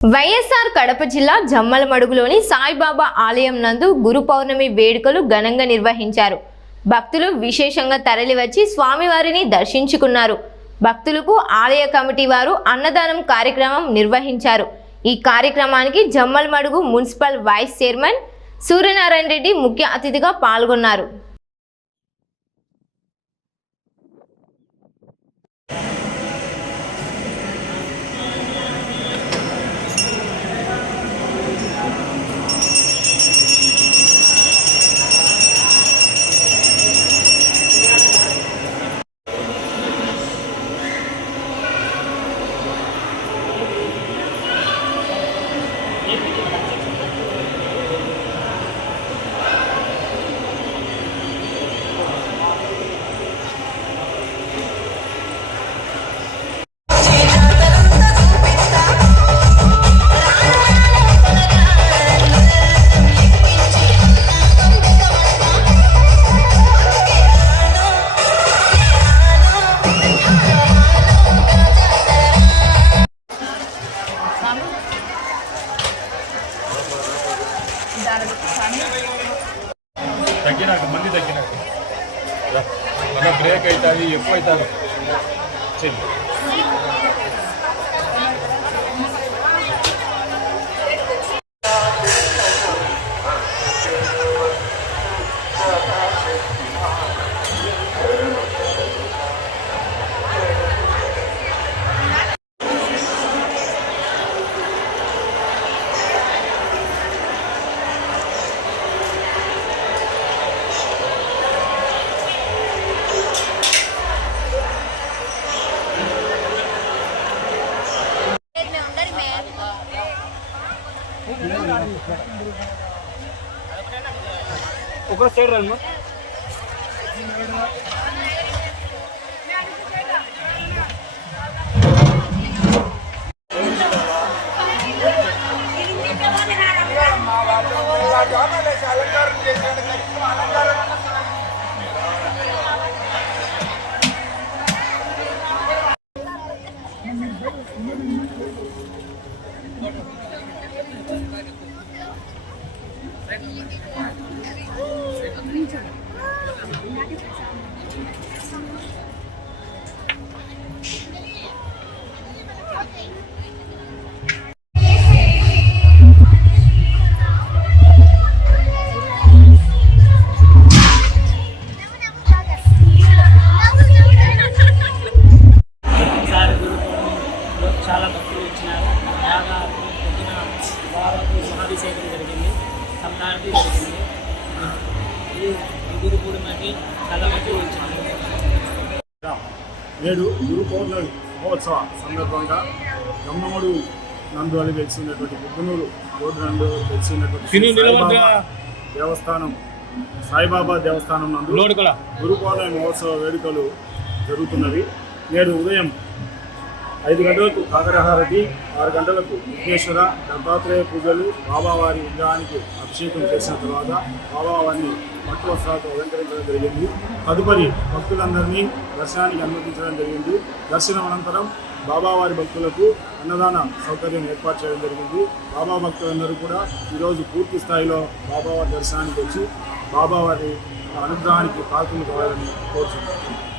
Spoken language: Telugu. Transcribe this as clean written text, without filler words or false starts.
వైఎస్ఆర్ కడప జిల్లా జమ్మలమడుగులోని సాయిబాబా ఆలయం నందు గురు పౌర్ణమి వేడుకలు ఘనంగా నిర్వహించారు. భక్తులు విశేషంగా తరలివచ్చి స్వామివారిని దర్శించుకున్నారు. భక్తులకు ఆలయ కమిటీ వారు అన్నదానం కార్యక్రమం నిర్వహించారు. ఈ కార్యక్రమానికి Jammalamadugu municipal vice chairman Suryanarayana Reddy ముఖ్య అతిథిగా పాల్గొన్నారు. తగ్గినాక మంది తగ్గినాక మళ్ళీ బ్రేక్ అవుతుంది ఎక్కువ అవుతుంది చెల్లి ఒక సైడ్ రండి చాలా భక్తులు వచ్చినారు. బాగా పొద్దున బాబాకు మహాభిషేకం జరిగింది, సంతానతి జరిగింది. ఈ గురు పూర్ణిమకి చాలా మంది వచ్చినారు. నేడు గురు పౌర్ణమి మహోత్సవ సందర్భంగా జమ్మలమడుగు నందు అని వెలిసినటువంటి బుద్ధనూరు రోడ్డు నందు వెలిసినటువంటి సాయిబాబా దేవస్థానం నందు గురు పౌర్ణమి మహోత్సవ వేడుకలు జరుగుతున్నవి. నేడు ఉదయం 5 గంటలకు కాకరహారతి, 6 గంటలకు విఘ్నేశ్వర దత్తాత్రేయ పూజలు, బాబావారి విగ్రహానికి అభిషేకం చేసిన తర్వాత బాబావారిని పట్టు వస్త్రాలతో అలంకరించడం జరిగింది. తదుపరి భక్తులందరినీ దర్శనానికి అనుమతించడం జరిగింది. దర్శనం అనంతరం బాబావారి భక్తులకు అన్నదాన సౌకర్యం ఏర్పాటు చేయడం జరిగింది. బాబా భక్తులందరూ కూడా ఈరోజు పూర్తి స్థాయిలో బాబావారి దర్శనానికి వచ్చి బాబావారి అనుగ్రహానికి పాత్రలు కావాలని కోరుతున్నాను.